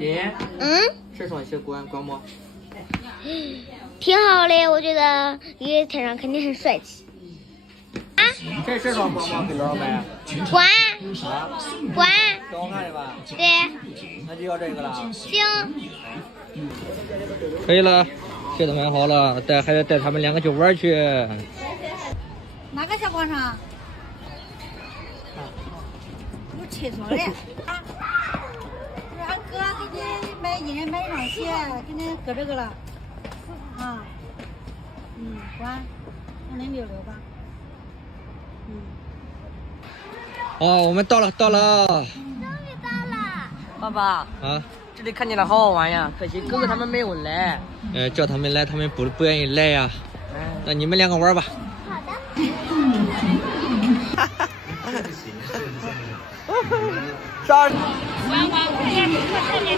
姐，嗯，这双鞋观摩。挺好的，我觉得雨天上肯定很帅气。啊？这双观摩给多少买？关啊？关。挺好看的吧？对。那就要这个了。行。可以了，鞋都买好了，还得带他们两个去玩去。哪个小广场？有厕所的。俺哥给你买，一人买一双鞋，给你搁这个了。啊。管2066吧。哦，我们到了。终于到了。爸爸啊。这里看起来好好玩呀，可惜哥哥他们没有来。叫他们来，他们不愿意来呀。那你们两个玩吧。好的。啥？玩，我也是特别